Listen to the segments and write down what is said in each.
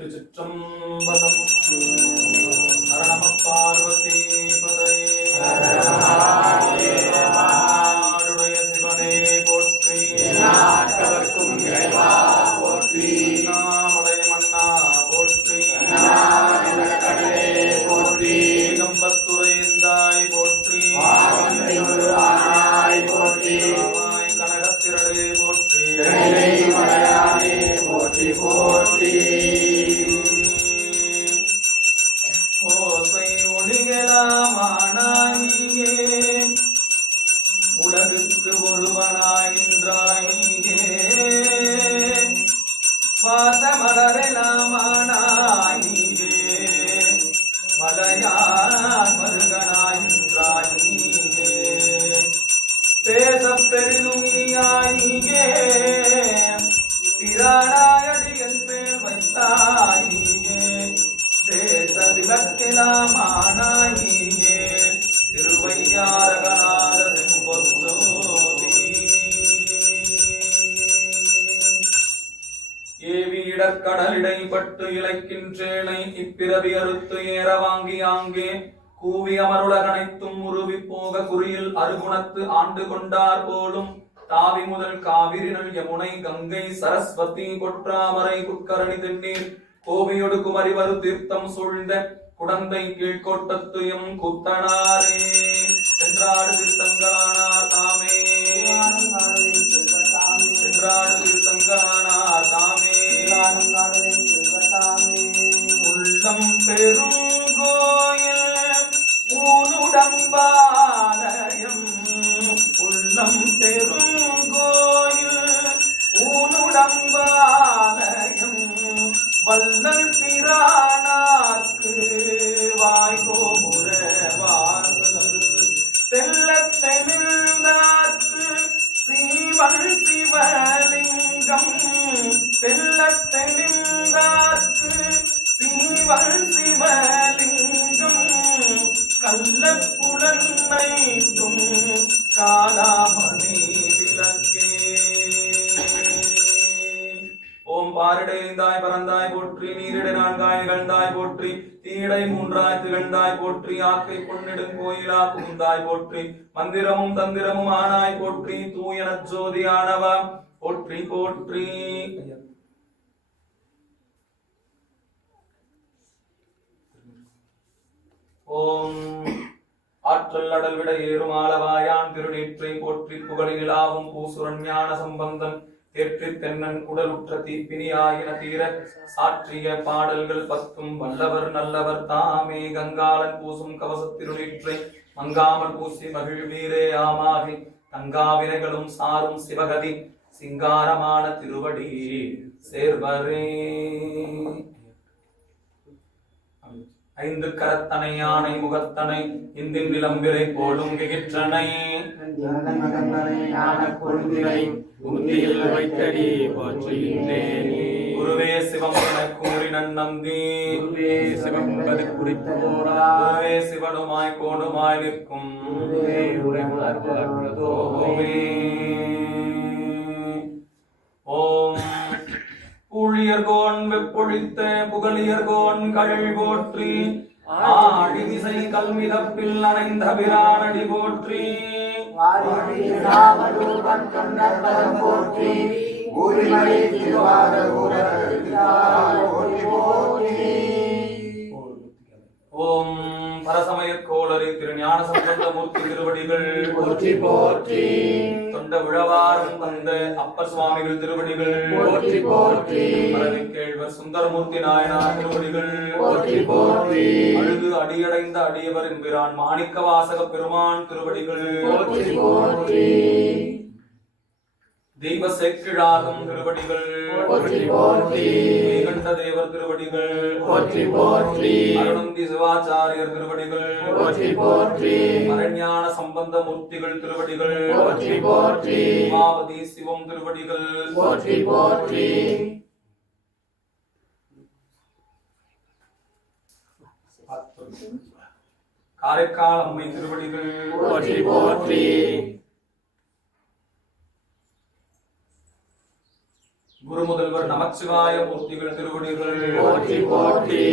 திருச்சிற்றம்பலம். ஹர நம பார்வதி பதையே. நாடுடைய சிவனே போற்றி. நாட்டவர்க்கும் இறைவா போற்றி. நாமலை மன்னா போற்றி. கடலே போற்றி. கம்பத்துறைந்தாய் போற்றி. ஆனாய் போற்றி. கனகத்திரளே போற்றி. மலையானே போற்றி போற்றி. ஓசை ஒளிகளாமானாயே உலகுக்கு ஒருவனாய் நின்றாய் நீயே. வாசமலரெல்லாமானாய் நீயே. மலையான் மருகனாய் நின்றாய் நீயே. பேசப் பெரிதும் நீயாய் நீயே. பிரானாயடியன் மேல் வைத்தாய் நீயே. தேச விளக்கெலாமானாய் நீயே. திருவையாரகநாத செம்பொற்சோதி. ஏவி இடற்கடலிடைப்பட்டு இழைக்கின்றேனை இப்பிறவி அறுத்து ஏற வாங்கி ஆங்கே கூவி அமருலகனைத்தும் உருவி போக குறியில் அருகுணத்து ஆண்டு கொண்டார் போலும் தாவி முதல் காவிரினல் யமுனை கங்கை சரஸ்வதி கொற்றாமரை குட்கரணி தென்னீர் கோவியொடு குமரிவரு தீர்த்தம் சூழ்ந்த குடந்தை கீழ்கோட்டத்து எம் குத்தனாரே. சென்றாடு தீர்த்தங்கானார் தாமே. சென்றாடு தீர்த்தங்கானார் தாமே. உள்ளம் பெரும் கோயில் ஊனுடம்பாலயம். உள்ளம் பெரும் கோயில் ஊனுடம்பாலயம். வல்லல் பிரானாக்கு வாய்கோபுர வாசல். தெல்லத் தெளிந்தார்க்கு சீவன் சிவலிங்கம். தெல்லத் தெளிந்தார்க்கு சீவன் சிவலிங்கம். கள்ளப்புலன்னைந்தும் காலாமணி விளக்கே. ஓம் பாரிடைந்தாய் பரந்தாய் போற்றி. நீரிடை நான்காய் நிகழ்ந்தாய் போற்றி. தீடை மூன்றாய் திகழ்ந்தாய் போற்றி. ஆக்கை பொன்னிடும் கோயிலா புகுந்தாய் போற்றி. மந்திரமும் தந்திரமும் ஆனாய் போற்றி. தூயன ஜோதி ஆனவா போற்றி போற்றி. ஓம் ஆற்றல் அடல் விட ஏறும் ஆலவாயான் திருநீற்றை போற்றி. புகழிலாவும் பூசுரன் ஞான சம்பந்தன் தேற்றி தென்னன் உடலுற்ற தீப்பினி ஆயின தீர சாற்றிய பாடல்கள் பத்தும் வல்லவர் நல்லவர் தாமே. கங்காளன் பூசும் கவச திருநீற்றை மங்காமல் பூசி மகிழ்வீரே ஆமாகி. தங்காவினைகளும் சாரும் சிவகதி சிங்காரமான திருவடி சேர்வரே. ஐந்து கரத்தனை யானை முகத்தனை இந்தின் விளம்பிரை போலும் கிகிற்றனை. வைத்தடி போற்றுகின்றேனே. குருவே சிவம் என கூறினன் நம்பி. குருவே சிவம் என்பது குறித்து குருவே சிவனுமாய் கோணுமாய் நிற்கும். ஓம் ஊழியர்கோன் வெப்பொழித்த புகழியர்கோன் கழல் போற்றி. ஆழிமிசை கல்மிதப்பில் அணைந்த பிரானடி போற்றி. ஓம் பரசமயக் கோளரி திருஞான சம்பந்த மூர்த்தி திருவடிகள் போற்றி போற்றி. தொண்ட விழவாரும் வந்த அப்பர் சுவாமிகள் திருவடிகள் போற்றி போற்றி. கேழ்வர் சுந்தரமூர்த்தி நாயனார் திருவடிகள் போற்றி போற்றி. அழுது அடியடைந்த அடியவர் என்கிறான் மாணிக்க வாசக பெருமான் திருவடிகள் போற்றி போற்றி. தெய்வ செக்கிழாகும் திருவடிகள் போற்றி போற்றி. கண்ட தேவர் திருவடிகள் போற்றி போற்றி. அருணந்தி சிவாச்சாரியர் திருவடிகள் போற்றி போற்றி. மரஞான சம்பந்த மூர்த்திகள் திருவடிகள் போற்றி போற்றி. உமாவதி சிவம் திருவடிகள் போற்றி போற்றி. காரைக்கால் அம்மை திருவடிகள் போற்றி போற்றி. குரு முதல்வர் நமச்சிவாய மூர்த்திகள் திருவடிகள் போற்றி போற்றி.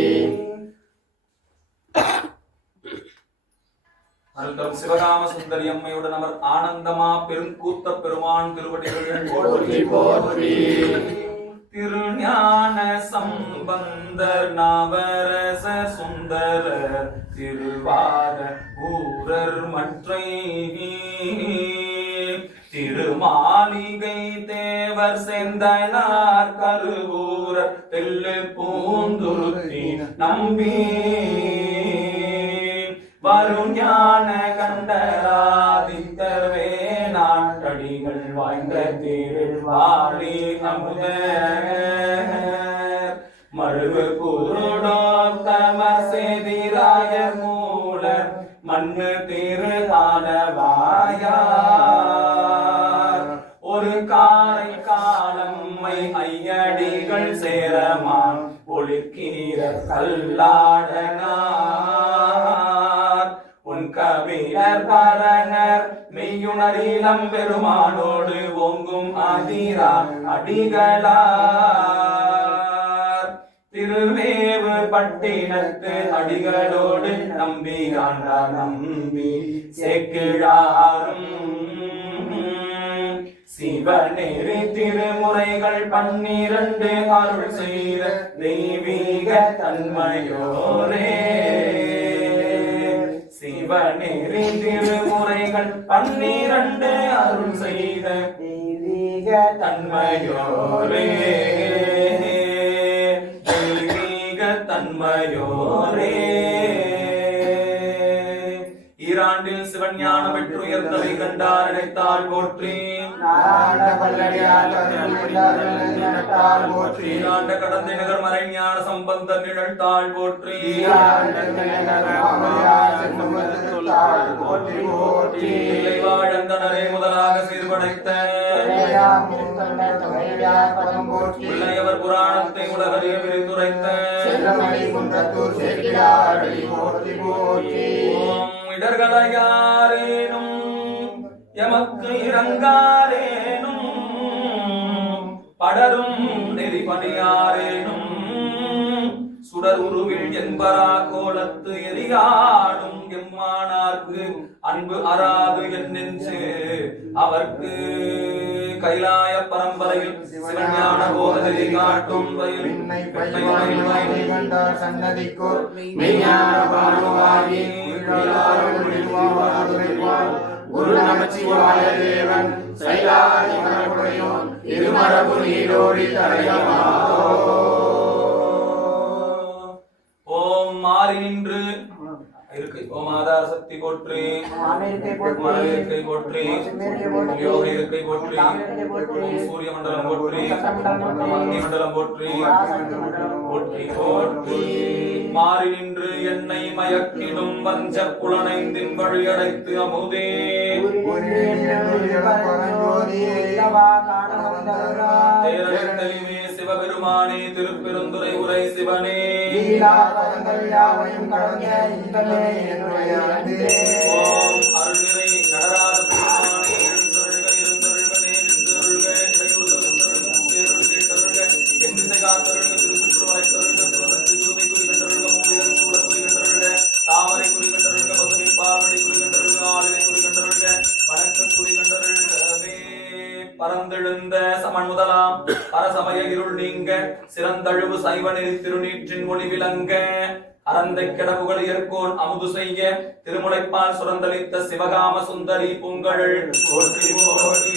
அருள்தரும் சிவகாம சுந்தரி அம்மையுடன் அவர் ஆனந்தமா பெருங்கூத்த பெருமான் திருவடிகள் போற்றி போற்றி. திருஞான சம்பந்தர் நவரச சுந்தரர் திருவாத ஊரர் மற்றை திருமாளிகை தேவர் செந்தனார் கருவூரர் தெல்லு பூந்துருத்தி நம்பி வருஞான கண்டராதித்தர் வேணாட்டடிகள் வாய்ந்த திருவாளி அமுதர் மருவு குருடோத்தமர் சேதிராய மூலர் மண்ணு திரு ஆலவாயார் ஒரு காரை காலம்மை ஐயடிகள் சேரமான் ஒளிக்கீர கல்லாடனார் உன் கவிழர் பரணர் மெய்யுணரிலம் பெருமானோடு ஓங்கும் அதிரா அடிகளார் திருவேவு பட்டினத்து அடிகளோடு நம்பி ஆண்டா நம்பி சேக்கிழாரும் சிவநெறி திருமுறைகள் 12 அருள் செய்த தெய்வீக தன்மையோரே சிவநெறி திருமுறைகள் 12 அருள் செய்த தெய்வீக தன்மையோரே தெய்வீக தன்மையோரே ஈராண்டில் சிவஞான வெற்றுயர்த்தலை கண்டார் நினைத்தால் போற்றி ஈராண்ட கடந்த நகர் மறைஞான சம்பந்த நிழல்தாள் போற்றி வாழந்தனரே முதலாக சீர்படைத்த பிள்ளையவர் புராணத்தை உலகறிய விரித்துரைத்த இடர்களையாரேனும் எமக்கு இறங்காரேனும் படரும் நெறிபணியாரேனும் சுடர் உருவில் என்பரா கோலத்து எரியாடும் எம்மானார்க்கு அன்பு அறாது என்னென்று அவர்க்கு கைலாய பரம்பரையில் சிவஞான போதனை காட்டும் சன்னதிக்கோர் மெய்ஞான பானுவாகி குரு நமச்சிவாய தேவன் சைலாதி மரபுடையோன் இருமரபு நீரோடி தரையமாதோ. ஓம் மாறி நின்று இருக்கை ஓம் ஆதார சக்தி போற்றி மனதிற்கை போற்றி யோக இருக்கை போற்றி ஓம் சூரிய மண்டலம் போற்றி அக்னி மண்டலம் போற்றி போற்றி போற்றி மாறி நின்று என்னை மயக்கிடும் வஞ்ச புலனைந்தின் வழியடைத்து அமுதே தேரழித்தலிமே சிவபெருமானே திருப்பெருந்துறை உரை சிவனே ஓம் அருள்நிறை நடராஜ பெருமானே எழுந்தருள்க இருந்தருள்க நேரிந்தருள்க இடையூறுதருள்க பேருள்க எந்திசை காத்தருள்க திருப்புற்றுவாய் தருள்க சிவசக்தி குருவை குறிகண்டருள்க மூலிகர் சூழ குறிகண்டருள்க தாமரை குறிகண்டருள்க பசுமை பார்வடி குறிகண்டருள்க ஆளிலை குறிகண்டருள்க வணக்க குறிகண்டருள்கவே பரந்தெழுந்த சமன் முதலாம் பரசமய இருள் நீங்க சிறந்தழுவு சைவ நெறி திருநீற்றின் ஒளி விளங்க அறந்தை கிடவுகள் ஏற்கோன் அமுது செய்ய திருமுனைப்பால் சுரந்தளித்த சிவகாம சுந்தரி பூங்கழல் போற்றி போற்றி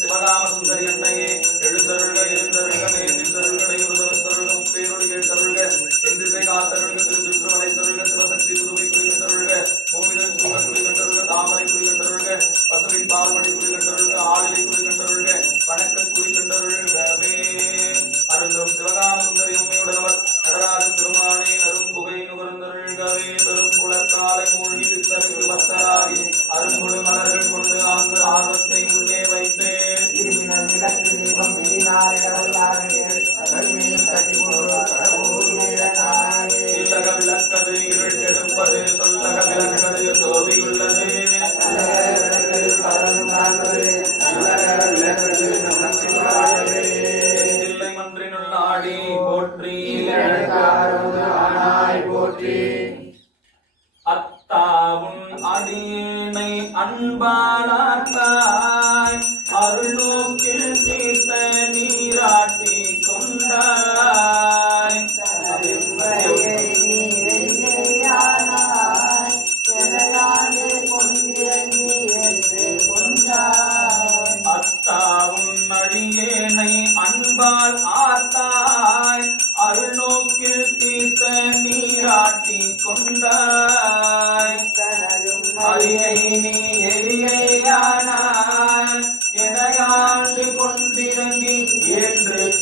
சிவகாம சுந்தரி அன்னையே எழுந்தருள்க எழுந்தருள்க நேர்ந்தருள்க இடையூறுதருள்க முப்பேரொளி எழுந்தருள்க எந்திசை காத்தருள்க திருத்துற்றுவனை தருள்க சிவசக்தி குருவை குறிகண்டருள்க மூவிதன் சூழ குறிகண்டருள்க தாமரை குறிகண்டருள்க பசுவின் பார்வடி குறிகண்டருள்க ஆளிலை குறிகண்டருள்க வணக்க குறிகண்டருள்கவே அருந்தரும் சிவகாம சுந்தரி அம்மையுடனவர் நடராஜ பெருமானே அரும்புகை நுகர்ந்தருள்கவே பெரும் குளக்காலை மூழ்கி சித்தருக்கு பக்தராகி அரும்பொழு மலர்கள் கொண்டு ஆங்கு ஆர்வத்தை உள்ளே வைத்தேன் இல்லக விளக்கது இருள் கெடுப்பது சொல்லக விளக்கது சோதியுள்ளது நமச்சிவாயவே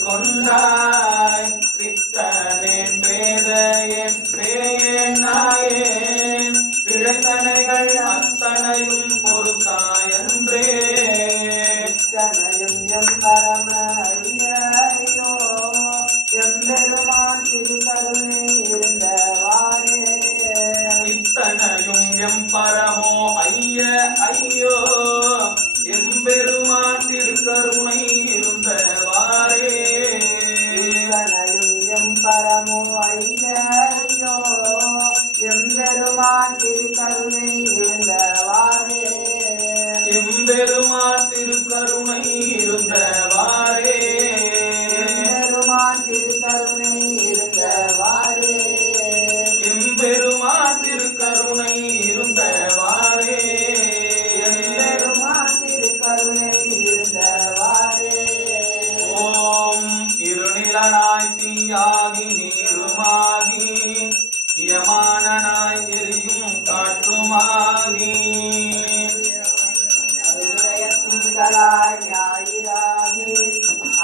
கொன்றாய் பித்தனேன் பேதையேன் பேயேன் நாயேன் பிழைத்தனைகள் அத்தனையும் பொறுத்தாயன்றே இத்தனையும் எம்பரம ஐயோ எம்பெருமான் திருக்கருணை இருந்தவாறே இத்தனையும் எம்பரமோ ஐய ஐயோ எம்பெருமான் திருக்கருணை இருந்தவாறே இத்தனையும் எம்பரமோ ஐயோ எம்பெருமான் திருக்கருணை இருந்தவாறே எம்பெருமான் திருக்கருணை இருந்தவாறே எம்பெருமான் திருக்கருணை இருந்தவாறே எம்பெருமான் திருக்கருணை இருந்தவாறே எம்பெருமான் திருக்கருணை இருந்தவாறே ஓம் இருநிலனாய் தீயாகி நீருமாகி யமானனாய் எரியும் காற்றுமாகி திங்களாய் ஞாயிறாகி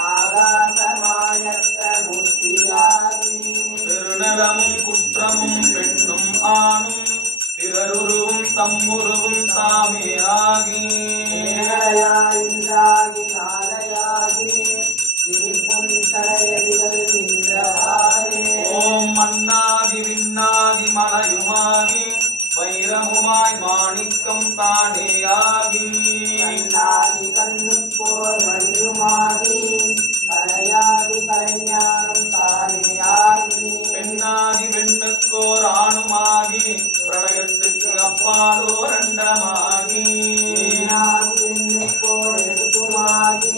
ஆகாசமாயற்ற மூர்த்தியாகி பெருநலமும் குற்றமும் பெண்ணும் ஆணும் பிறருருவும் தம்முருவும் தாமே ஆகி நேரையாய் இன்றாகி நாளையாகி இனிப்பும் தடையடிகள் நின்றவாறே ஓம் மண்ணாகி விண்ணாகி மலையுமாகி வைரமுமாய் மாணிக்கம் தானேயாகி கண்ணாகி கண்ணுப்போர் மணியுமாகி கலையாகி கலைஞானம் தானேயாகி பெண்ணாகி பெண்ணுக்கோர் ஆணுமாகி பிரளயத்துக்கு அப்பாலோர் அண்டமாகி எண்ணாகி எண்ணுப்போர் எழுத்துமாகி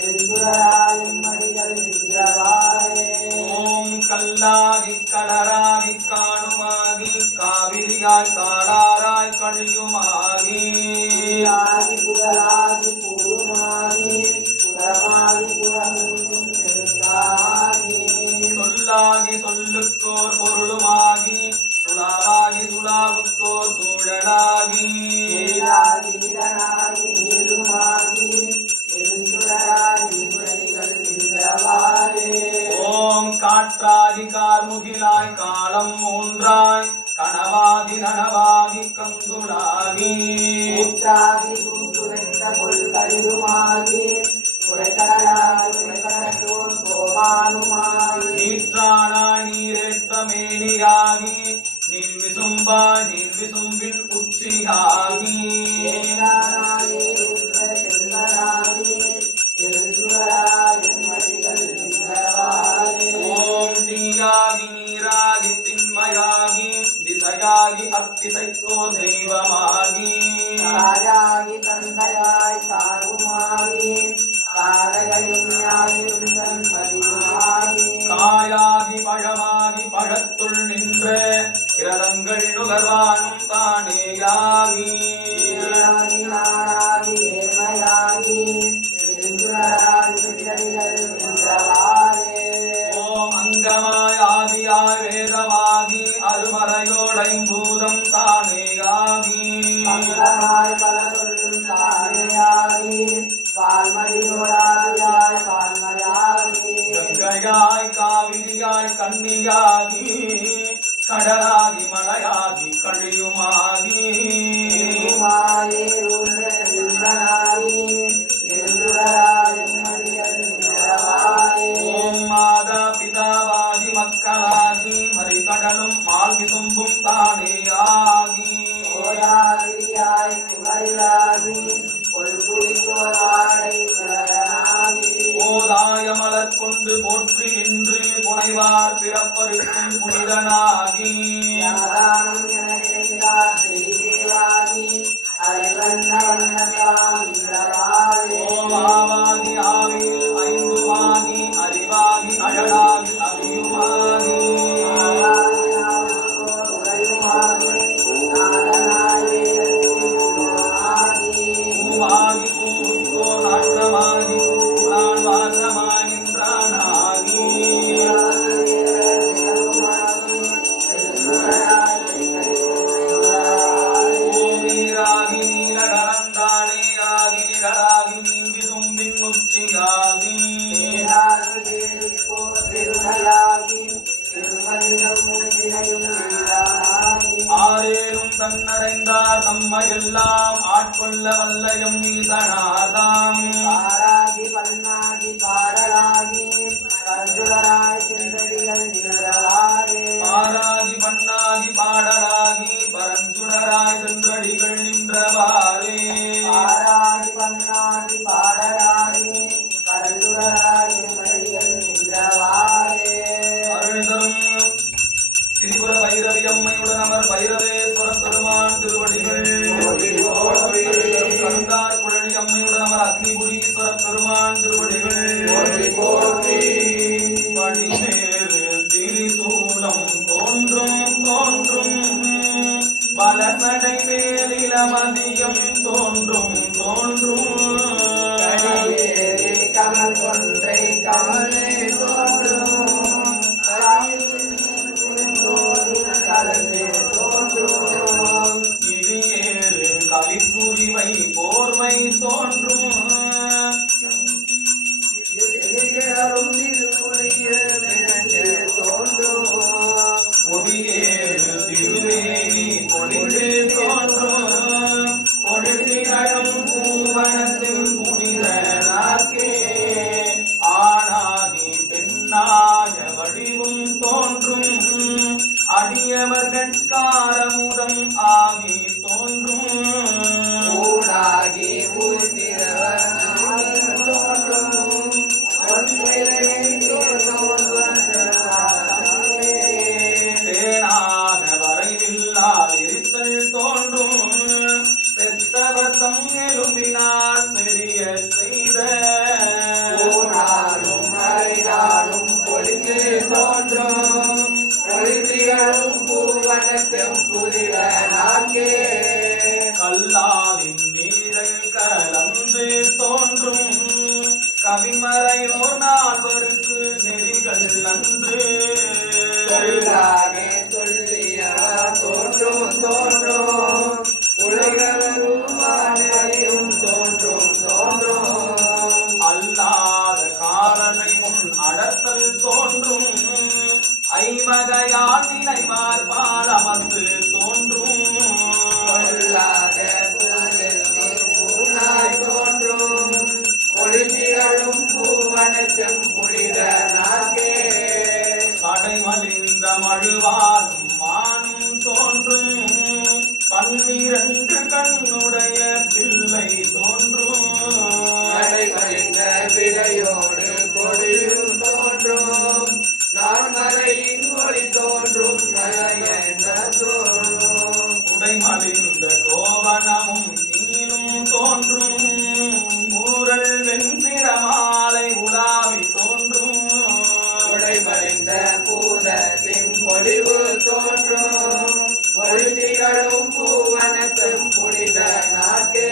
எழுந்துராயும் மடிகள் நின்றவாறே ஓம் கல்லாகி கடலாகி காணுமாகி காவிரியாய் காடாராய் கழியுமாகி ஆகி புகழாகி பூருமாகி புறமாகி புறமும் பெருந்தாகி சொல்லாகி சொல்லுக்கோர் பொருளுமாகி சுலாவாகி சுலாவுக்கோர் சூழலாகி நீராகி இடனாகி நீருமாகி எழுந்துராகி மடிகள் நின்றவாறே ஓம் காற்றாகி கார்முகிலாய் காலம் மூன்றாய் கனவாகி நனவாகி கங்குலாகி ஊற்றாகி தூத்துரைத்த கொள்கருமாகி உரைக்கடலாய் உரைக்கடத்தோர் கோமானுமாகி நீற்றானாய் நீரேற்ற மேனியாகி நீள் விசும்பாய் நீள் விசும்பின் உச்சியாகி ஏனாகி உற்ற செல்வனாகி எழுந்துராய் மடிகள் நின்றவாறே ஓம் தீயாகி நீராகி திண்மையாகி திசையாகி அத்திசைக்கோ தெய்வமாகி தாயாகி தந்தையாய் சாருமாகி காரையும் ஞாயிறும் தன்பதியுமாகி காயாகி பழமாகி பழத்துள் நின்ற கிரதங்கள் நுகர்வானும் தானேயாகி ஏனாகி நானாகி ஏழ்மையாகி எழுந்துராய் விட்டடிகள் நின்றவாறே ஓம் அங்கமாய் ஆதியாய் வேதமாகி அருமறையோடைம்பூதம் தானேயாகி மங்களமாய் பல சொல்லும் தானேயாகி பால்மடியோடாதியாய் பால்மயாகி கங்கையாய் காவிரியாய் கன்னியாகி கடலாகி மலையாகி கழியுமாகி மாயே உள்ள செல்வனாகி எழுந்துராய் மடிகள் நின்றவாறே ஓம் மாதா பிதாவாகி மக்களாகி மறிகடலும் மால் விசும்பும் தானேயாகி ஓயாவியாய் குமரியாகி கொள்புரித்தோராடை புலனாகி ஓதாய மலர் கொண்டு போற்றி நின்று புனைவார் பிறப்பருக்கும் புனிதனாகி ஞானம் எனக்கார் செய்தேவாகி அறிவண்ணவண்ணதாம் இன்றவாறே ஓம் ஆவாகி ஆவியில் ஐந்துமாகி அறிவாகி அழகாகி அவியுமாகி உரையுமாகி நாதனாயே பூவாகி பூவுக்கோ நாட்டமாகி நான் வாசமாகின்றானாகி ஓம் நீராகி நீலகரந்தானே ஆகி நிகழாகி நீங்கி தும்பின் உச்சியாகி சன்னடைந்தார் நம்மை எல்லாம் ஆட்கொள்ள வல்லயம் ஈசனார்தாம் பாராகி பன்னாகி பாடலாகி கருதுவராய் சென்றடிகள் நின்றவாறே பாராகி பண்ணாகி பாடலாகி பரஞ்சுடராய் சென்றடிகள் நின்றவாறே பாராகி பன்னாகி பாடலாகி கருதுவராய் சென்றடிகள் நின்றவாறே அருள் தரும் திரிபுர பைரவி அம்மையுடன் அமர் பைரவேஸ்வர பெருமான் திருவடிகள் கந்தார் குழலி அம்மையுடன் அமர் அக்னிபுரீஸ்வர பெருமான் திருவடிகள் படிமேறு திரிசூலம் தோன்றும் தோன்றும் பலசடை மேலிலமதியம் தோன்றும் தோன்றும் கமல் கொன்றை கமலே தோன்றும் கலந்து தோன்றும் இடியேறு கலித்துரிவை போர்வை தோன்றும் கொடியேறு திருவேணி கொடிந்து தோன்றும் கொடித்திகழும் பூவனத்தின் புனித நாக்கே ஆணாகி பெண்ணாய வடிவும் தோன்றும் அடியவர்கட்காரமுதம் ஆகி தோன்றும் ஊடாகி ஊர்ந்திரவன் தோன்றும் தேனாக வரைவில்லால் எரித்தல் தோன்றும் செத்தவர்த்தம் எலும்பினார் பெரிய செய்த ஊனாலும் மறையாலும் பொழிந்து தோன்றும் பொழிதிகளும் பூவனத்தும் புதிர நாக்கே கல்லாவின் நீழல் கலந்து தோன்றும் கவிமறையோர் நால்வருக்கு நெறிகள் நன்று சொல்லாகே சொல்லிய தோன்றும் தோன்றும் உலகம் தோன்றும் தோன்றும் அல்லாத காலனை முன் அடர்த்தல் தோன்றும் ஐவகையால் நினைவார் பாலமர்ந்து தோன்றும் கொல்லாத பூனாய் தோன்றும் பொழிதிகளும் பூவனத்தும் புனித நாக்கே கடைமலிந்த மழுவாரும் மானும் தோன்றும் 12 கண்ணுடைய பிள்ளை தோன்றும் நடைபெறிந்த விடையோடு கொடியும் தோன்றும் நான்மறையின் ஒளி தோன்றும் நயன தோன்றும் உடைமலிந்த கோவனமும் தீனும் தோன்றும் ஊரல் வெண்சிரமாலை உலாவி தோன்றும் உடைமறிந்த பூதத்தின் பொலிவு தோன்றும் பொழுதிகளும் பூவனத்தும் புனித நாக்கே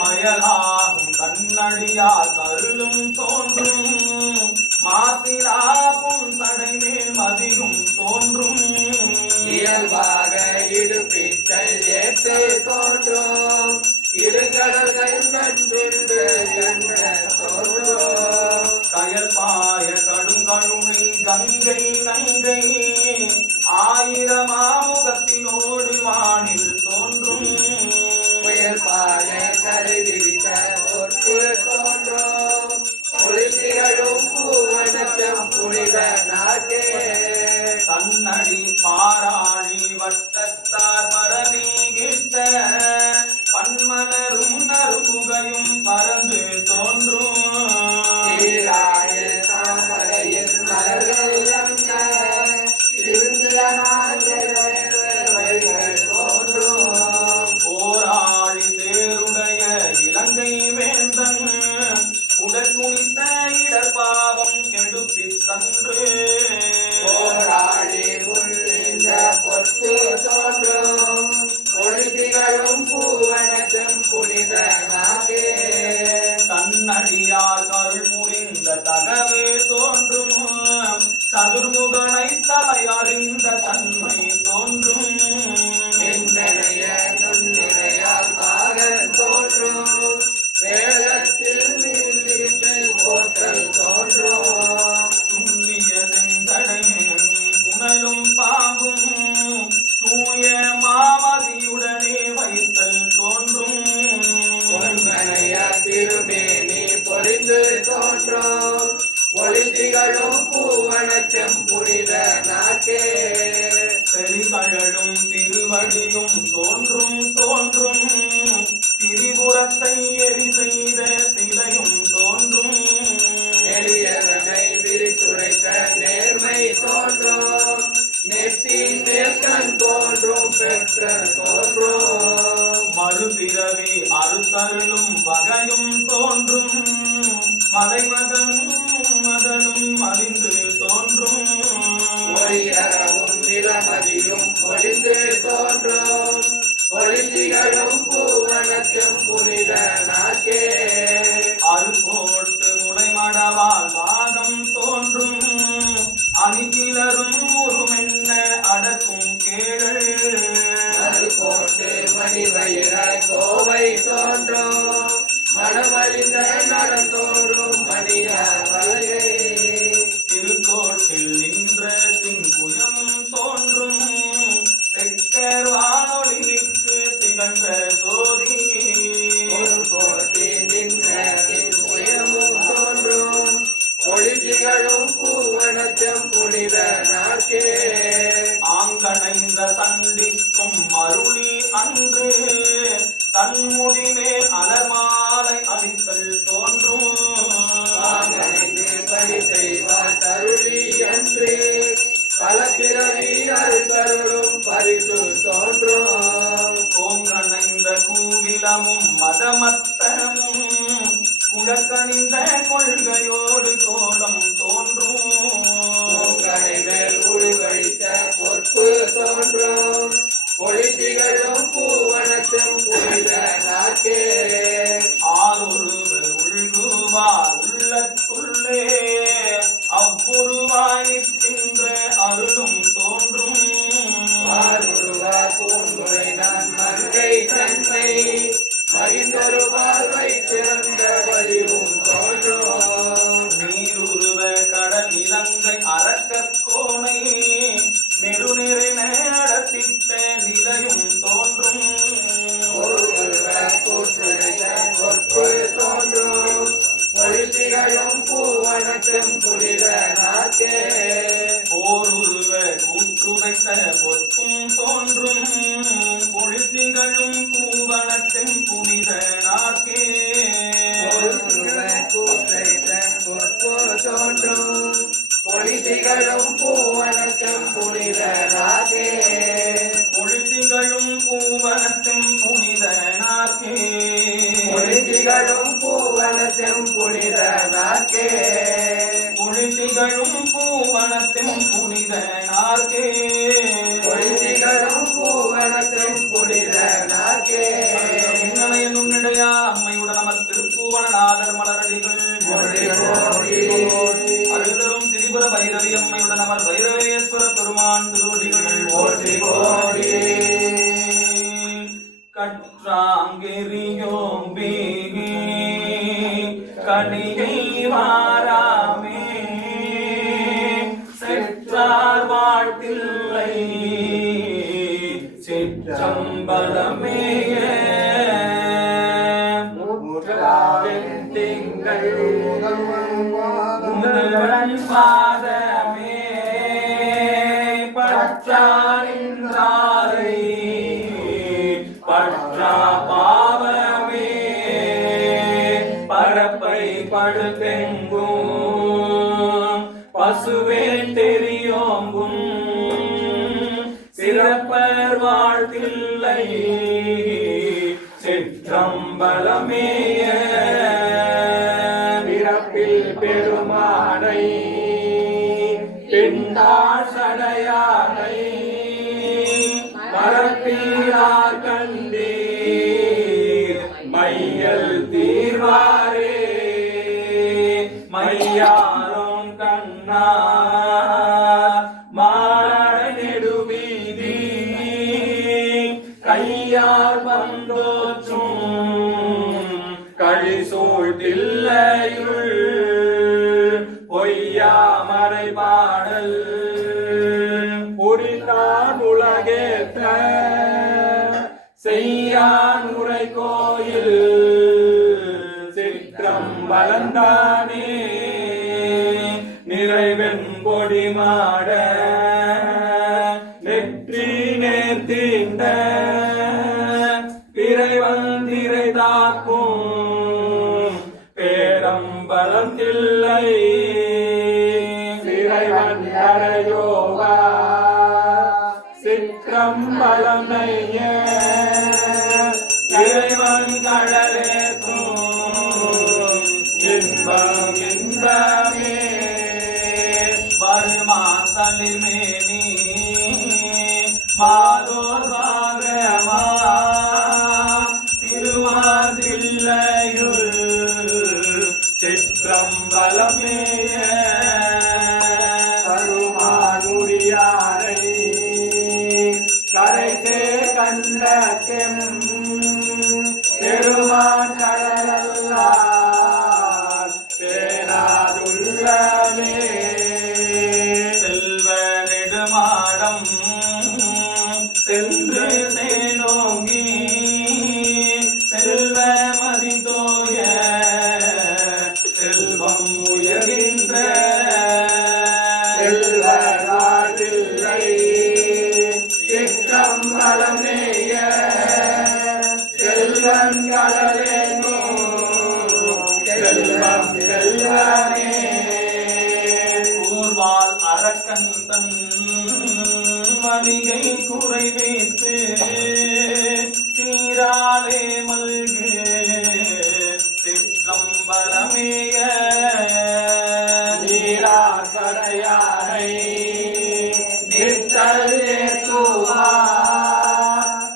மயலாகும் கண்ணடியார் கருளும் தோன்றும் மாசிலாகும் சடைமேல் மதியும் தோன்றும் இயல்பாக இடுப்பிச்சல் ஏற்று தோன்றும் இருகடல்கள் கண்டுண்டு கண்ட தோன்றும் கயல் பாய கடுங்கழுனி கங்கை நங்கை ஆயிரமாமுகத்தினோடு வானில் தோன்றும் புயல் பாய கருவித்த ஒட்டு தோன்றும் ஒளிதிகளும் பூவனத்தும் புனித நாக்கே கண்ணடி பாராழி வட்டத்தார் மரநீகிட்ட பன்மலரும் நறுபுகையும் பறந்து தோன்றும் சீராய தாமரையில் மலர்கள் அண்ண திருந்திய நாயகர்கள் தோன்றும் போராழி தேருடைய இலங்கை வேந்தன் உடல் குனித்த இடர்பாவம் கெடுப்பித் தன்று போராடி உள்ளிந்த பொட்டு தோன்றும் பொழுதிகளும் பூவனத்தும் புனித நாகே தன்னடியார் கருள் புரிந்த தகவு தோன்றும் சதுர்முகனை தலையறிந்த தன்மை தோன்றும் நின்னைய நுண்ணினையால் மகன் தோன்றும் வேதத்தில் போற்றல் தோன்றும் துல்லிய செந்தடையும் புனலும் பாம்பும் தூய மாமதி திருவடியும் தோன்றும் தோன்றும் திரிபுரத்தை எரி செய்த சிலையும் தோன்றும் நெறியதனை விரித்துரைத்த நேர்மை தோன்றும் நெற்றின் மேற்கண் தோன்றும் பெற்ற தோன்றும் மறுபிறவி அறுத்தருளும் வகையும் தோன்றும் மலைமகனும் அழிந்து தோன்றும் ஒளியறவும் நிலமதியும் ஒளிந்து தோன்றும் ஒளித்திகளும் பூவனத்தும் புனித நாக்கே அறுபோட்டு முளைமடவால் பாகம் தோன்றும் அணிகிலரும் உருமென்ன அடக்கும் கேள் போட்டு மணிவயிற கோவை தோன்றும் மனமறிந்த நடந்தோறும் மணியாவலே திருக்கோட்டில் நின்ற தின்புயமும் தோன்றும் செக்கர் வானொலிக்கு திகழ்ந்த சோதி ஒரு போட்டி நின்ற புயமும் தோன்றும் ஒளிதிகளும் பூவனத்தும் புனித நாக்கே ஆங்கணைந்த சண்டிக்கும் அருளி அன்று தன்முடி மேல் அலர்மாலை அடித்தல் தோன்றும் பணி செய்வார் தருளி என்று பல பிறவி அருளும் பரிசு தோன்றும் கோங்கணைந்த கூவிலமும் மதமத்தமும் குழக்கணிந்த கொள்கையோடு கோலம் தோன்றும் மேல் உருவழித்த பொற்பு தோன்றும் பொழித்திகளும் பூவனத்தும் புனித நாக்கே ஆரொருவர் உள்குவார் உள்ளத்துள்ளே அவ்வுருவாய் நிற்கின்ற அருளும் தோன்றும் பூங்குறை நான் மங்கை தன்னை மகிழ்ந்தொரு பார்வை திறந்த வழியும் தோன்றும் நீருருவ கடல் இலங்கை அரக்கோணை நெருநெறின நடத்திட்ட நிலையும் தோன்றும் தோன்றும் பொழித்திகளும் பூவனத்தும் புனித நாக்கே போருருவ கூற்றுரைத்த பொற்கும் தோன்றும் பொழித்திகளும் பூவனத்தின் புனித நாக்கே தோன்றும் பொழித்திகளும் பூவனத்தும் புனித நாக்கே பொழித்திகளும் பூவனத்தின் புனித நாக்கே பொழித்திகளும் பூவனத்தும் புனித நாக்கே பொழித்திகளும் பூவனத்தின் புனித நாக்கே பொழித்திகளும் பூவனத்தும் புனித நாக்கே முன்னணைய நுண்ணிடையால் அம்மையுடன் அமர் திருப்பூவனநாதர் மலரடிகள் அருள்தரும் திரிபுர பைரவி அம்மையுடன் அமர் பைரவேஸ்வர பெருமான் திருவடிகள் போற்றி போற்றி கற்றாங்கெரியோம்பி கணிகை வாராமே செற்றார் வாழ்த்தில்லை சிற்றம்பலமேய திங்கள் முதல்வன் பாதமே பற்றாரின்றாரை பற்றா பாவமே பரப்பை படுபெங்கும் பசுவேன் தெரியோங்கும் சிறப்பர் வாழ்த்தில்லை சிற்றம்பலமேய பிறப்பில் பெருமானை பிண்டார் சடையானை மரப்பீரார் கண்டீர் மையல் தீர்வாரே மையாரும் கண்ணார் மாட நெடுவீதி கையார் வந்தோற்றும் கழிசூழ் தில்லையுள் பொய்யாமறை பாடல் புரிந்தான் உலகேத்த செய்யான் உரை கோயில் சிற்றம்பலந்தானே நிறைவெண் பொடி மாட நெற்றி நேர்த்தீண்ட பலம் இல்லை இறைவன் கரையோவா சிற்றம்பலமைய இறைவன் கடலேற்றும் இன்பம் இன்பமே வருமான் தளிர்மேனி மாதோர் பாகமா திருவாதில்லையுள் சிற்றம்பலமேய கருமானுரியாரை கரைசே கண்ட பெருமான் கடலல்லார் பேராதுள்ளமே செல்வ நெடுமாடம் சென்று சேனோங்கி செல்வ மதிதோய செல்வம் உயர்கின்ற செல்வ நாட்டில்லை சிற்றம்பலமேய செல்வன் கடலேனோ செல்வம் செல்வமே கூர்வாள் அரக்கந்தன் மளிகை குறை வைத்து சீராளே மல்கு சிற்றம்பலமேய நீரா சடையாரை நிற்றல் ஏற்றுவா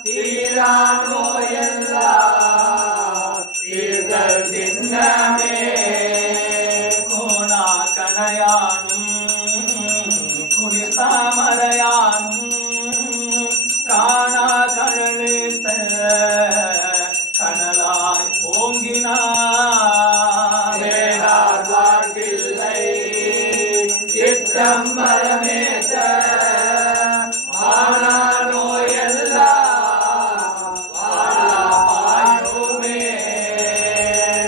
தீரா நோயெல்லாம் தீர்தல் திண்ணமே கோணா கணையானும் குளிர்தாமரையானும் காணா கழலித்த கனலாய் ஓங்கினார் வேளார் வாழ்வில்லை சிற்றம்பலமேத்த மானா நோயெல்லாம் வாழாமாயுமே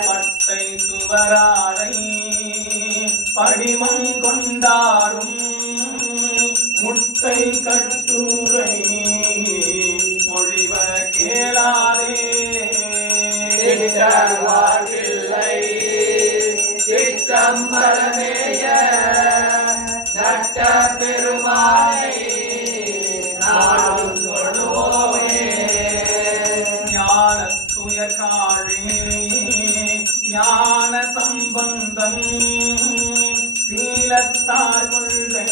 பட்டை சுவராடை படிமம் கொண்டாடும் முட்டை கட்டுரை மொழிவ கேளாதே சிற்றர் வாழ்வில்லை சிற்றம்பலமேய நட்ட பெருமானை நாளும் தொழுவோமே ஞான துயக்காழி ஞான சம்பந்தம் சீலத்தார் கொள்கை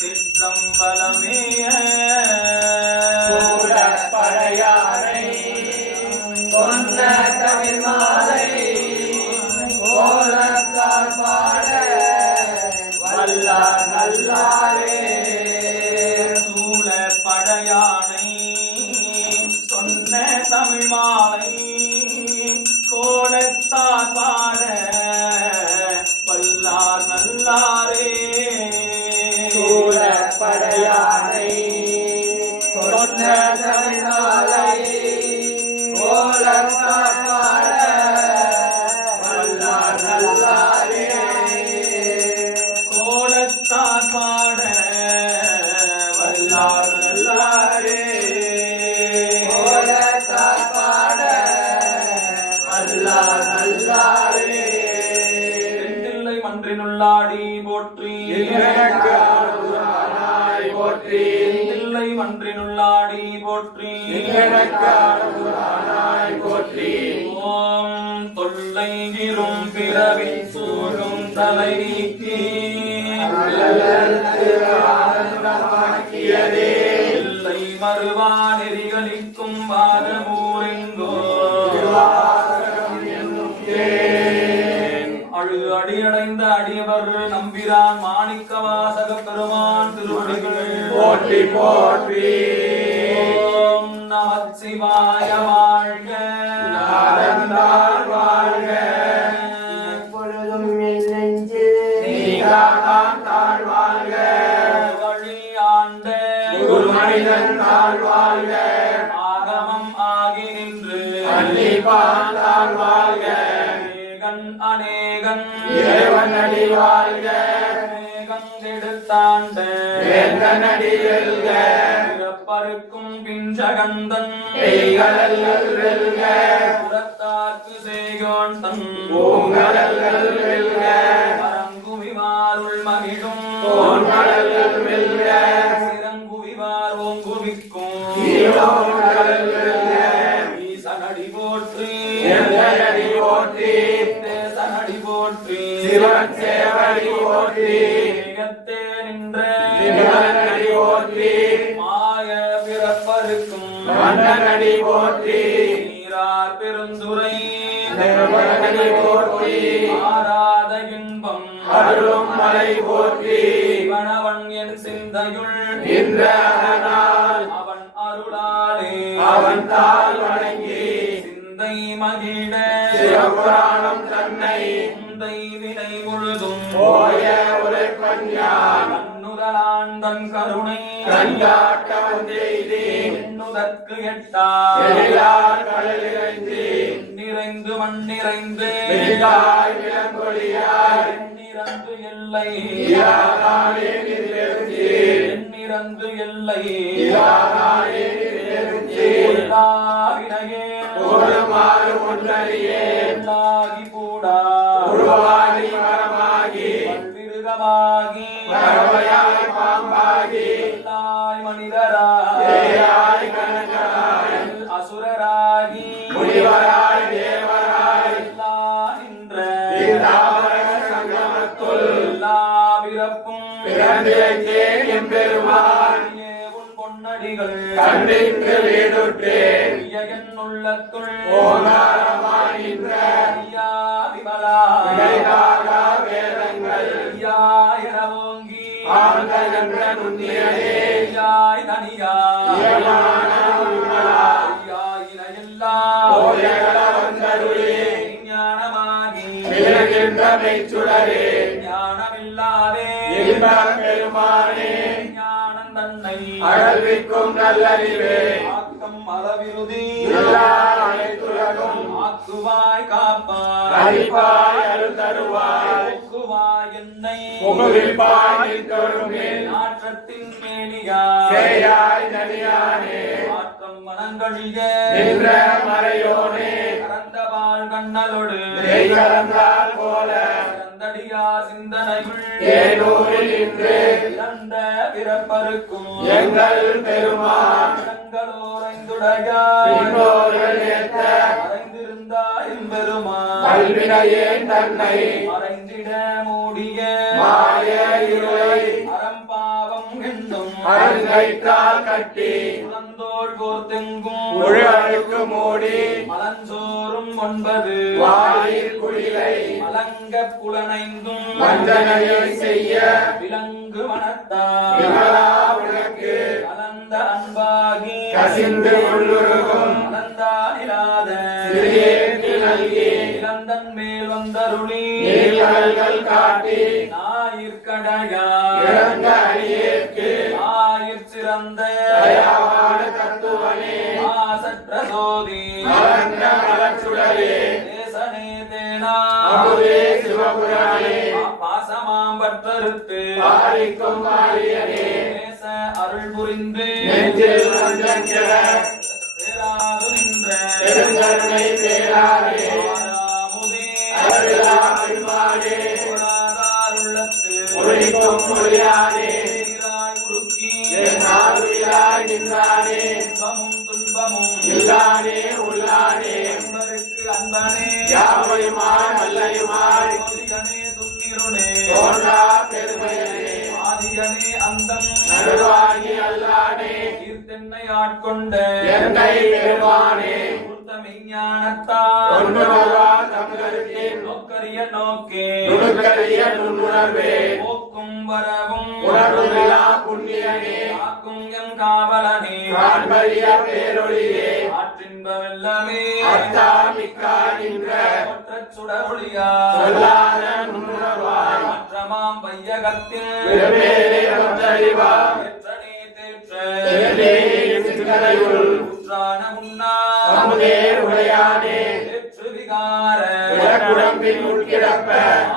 சிற்றம்பலமேய படையாரை சொன்ன தமிழ் மாலை கோலத்தால் பாட வல்லார் நல்லாரே சூழ படையானை சொன்ன தமிழ் மாலை கோலத்தார் பாட வல்லார் நல்லாரே படையாரை சொன்ன தமிழ் மாலை கோலத்தால் பாட வல்லார் நல்லாரே கோலத்தார் பாட வல்லார் நல்லாரே கோலத்தால் பாட வல்லார் நல்லாரே செந்தில்லை மன்றினுள்ளாடி போற்றி எனக்கு அருளானாய் போற்றி செந்தில்லை மன்றினுள்ளாடி போற்றி எனக்கு அருளானாய் போற்றி ஓம் தொல்லை இரும் பிறவி சூழும் தலை நீக்கி அல்லலுக்கு ஆனந்தமாக்கியதே இல்லை மறுவா நெறிகளிக்கும் வாதமூரெங்கோ திருவாசகம் என்னும் தேன் அழு அடியடைந்த அடியவர் நம்பிரான் மாணிக்க வாசக பெருமான் திருவடிகள் போற்றி போற்றி ஓம் நமச்சிவாய வாழ்க நாதந்தாள் வாழ்க எப்பொழுதும் என் நெஞ்சில் நீங்காதான் தாழ் வாழ்க வழி ஆண்ட குரு மனிதன் தாழ் வாழ்க ஆகமம் ஆகி நின்று அன்னிப்பான் தாழ் வாழ்க அநேகன் அநேகன் இறைவன் அடி வாழ்க அநேகன் எடுத்தாண்ட வேந்தன் அடி வெல்க பிறப்பருக்கும் பிஞ்சகந்தன் பெய்களல் வெல்க புறத்தார் ஆர்க்கு செய்கோன் தன் பூங்கடல்கள் வெல்க அரங்குவிமாருள் மகிழும் தோன்கடல்கள் வெல்க சிறங்குவிவார் ஓங்குவிக்கும் ஈரோங்கடல் வெல்க ஈசனடி போற்றி எந்தடி போற்றி தேசனடி போற்றி சிவன் சேவடி போற்றி மிகத்தே நின்ற சிவனடி போற்றி மாய பிறப்பருக்கும் மன்னனடி போற்றி நீரார் பெருந்துரை தேவனடி போற்றி ஆராத இன்பம் அருளும் மலை போற்றி சிவனவன் என் சிந்தையுள் இந்த நாள் அவன் அருளாலே அவன் தாள் வணங்கி சிந்தை மகிழ சிவபுராணம் தன்னை சிந்தை வினை முழுதும் போய உரைப்பன் யான் கண்ணுதலான் தன் கருணை கண்டாட்டம் செய்தி எண்ணுதற்கு எட்டா எழிலார் கடலிறைஞ்சி நிறைந்து மண்ணிறைந்து விழித்தாய் விளங்கொழியாய் எண்ணிறந்து எல்லை இலாதானே நிதிரெஞ்சி எண்ணிறந்து எல்லை இலாதானே நிதிரெஞ்சி எல்லாவினையே ஓடுமாறு ஒன்றறியே எல்லாகி கூடா உருவாகி மரமாகி பல்விருகமாகி பறவையாய் பாம்பாகி எல்லாய் மனிதராய் தேயாய் கணக்கராய் அசுரராகி முனிவராய் தேவராய் எல்லா நின்ற தீதாவர சங்கமத்துள் எல்லா பிறப்பும் பிறந்தேக்கே எம்பெருமான் உன் பொன்னடிகள் கண்ணிற்கு வீடுற்றேன் என் உள்ளத்துள் ஓங்காரமாய் நின்ற ஐயா விமலா இடைக்காக வேதங்கள் ஐயாய் என ஓங்கி ஆழ்ந்த என்ற நுண்ணியனே ஐயாய் தனியா இயமான விமலா ஐயாயின எல்லா ஓயகள வந்தருளே ஞானமாகி விளக்கின்ற மெய்ச்சுடரே ஞானமில்லாதே இன்பப் பெருமானே ஞானம் தன்னை அழல்விக்கும் நல்லறிவே ஆக்கம் அளவிருதி எல்லா அனைத்துலகும் ஆக்குவாய் காப்பாய் அழிப்பாய் அருள் தருவாய் போக்குவாய் என்னை புகுவிப்பாய் நின்றொருமே நாற்றத்தின் மேனியாய் சேயாய் நனியானே மாற்றம் மனங்களிக நின்ற மறையோனே கறந்தபால் கண்ணலோடு நெய் கலந்தால் போல சிறந்தடியார் சிந்தனையுள் ஏனூரில் நின்று இறந்த பிறப்பருக்கும் எங்கள் பெருமான் தங்களோரைந்துடையாய் பின்னோர்கள் ஏத்த மறைந்திருந்தாய் பெருமான் கல்வினையே தன்னை மறைந்திட மூடிய மாய இருளை அறம்பாவம் என்னும் அருங்கைத்தால் கட்டி புலந்தோள் கோர்த்தெங்கும் முழு மூடி மலஞ்சோறும் 9 வாயில் குடிலை மலங்க புலனைந்தும் வஞ்சனையை செய்ய விலங்கு வனத்தார் விமலா உனக்கு கலந்த அன்பாகி கசிந்து உள்ளுருகும் கலந்தானிலாத சிறியேற்கு நல்கி இளந்தன் மேல் வந்தருளி நீழ்கடல்கள் காட்டி ஞாயிற்கடையா இறந்த அடியேற்கு ஞாயிற் சிறந்த தயாவான தத்துவனே மாசற்ற சோதி மலர்ந்த மலர்ச்சுடரே தேசனே தேனா அமுதே சிவபுராணே பாசமாம் பற்றறுத்து பாரிக்கும் பாரியனே தேச அருள் புரிந்து நெஞ்சில் வஞ்சம் கெட பேராது நின்ற பெருங்கருணை பேராரே ஆராமுதே அருளா பெருமானே உள்ளத்து ஒளிக்கும் மொழியானே நீராய் உருக்கி என் ஆறுயிராய் நின்றானே இன்பமும் துன்பமும் இல்லானே உள்ளானே அன்பருக்கு அன்பனே யாவையுமாய் வல்லையுமாய் சோதிகனே துன்னிருளே தோன்றா பெருமையனே ஆதியனே அந்தம் நடுவாகி அல்லானே கீர்த்தென்னை ஆட்கொண்ட எந்தை பெருமானே மெய்ஞானத்தால் ஒன்றுமல்லா தமிழகத்தின் நோக்கரிய நோக்கே நுணுக்கரிய நுண்ணுணர்வே போக்கும் வரவும் உணர்வுமில்லா புண்ணியனே காக்கும் எம் காவலனே காண்பறிய பேரொழியே ஆற்றின்ப வெள்ளமே அத்தாமிக்கா நின்ற ஒற்றச் சுடரொளியா சொல்லாத நுண்ணுணர்வாய் மற்றமாம் வையகத்தில் பெருமேலே வந்தறிவா ஏற்றனே தேற்ற தேனே சிந்தனையுள் உற்றான உண்ணா அமுதே உடையானே ஏற்று விகார உடம்பில் உட்கிடப்ப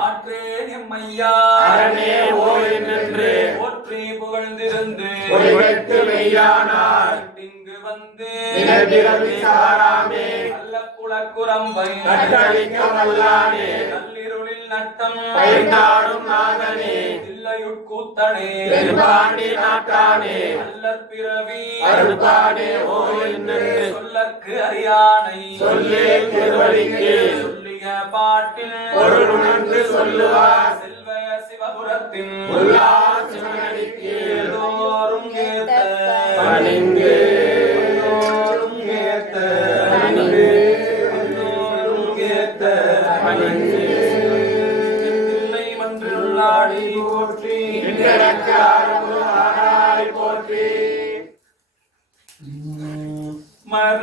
ஆற்றேன் எம்மையா அரணே ஓய் நின்று போற்றி புகழ்ந்திருந்து ஒளிவெட்டு மெய்யானார் இங்கு வந்து நிலப்பிறவி சாராமே நல்ல புலக்கு குரம்பை நட்டழிக்க வல்லானே நள்ளிருளில் நட்டம் பயிர்ந்தாடும் நாதனே இல்லையுட்கூத்தனே திருப்பாண்டி நாட்டானே அல்லற் பிறவி அருள்பாடே ஓயில் நின்று சொல்லற்கு அறியானை சொல்லே திருவடிக்கு சொல்லிய பாட்டில் பொருள் உணர்ந்து சொல்லுவார் செல்வய சிவபுரத்தின் உள்ளார் சிவனடிக்கு எல்லோரும் ஏத்த பணிந்து எல்லோரும் ஏத்த பணிந்து எல்லோரும் ஏத்த பணிந்து தில்லை மன்றுள்ளாடி போற்றி இன்றெனக்கு ஆரம்பு ஆனாய் போற்றி மர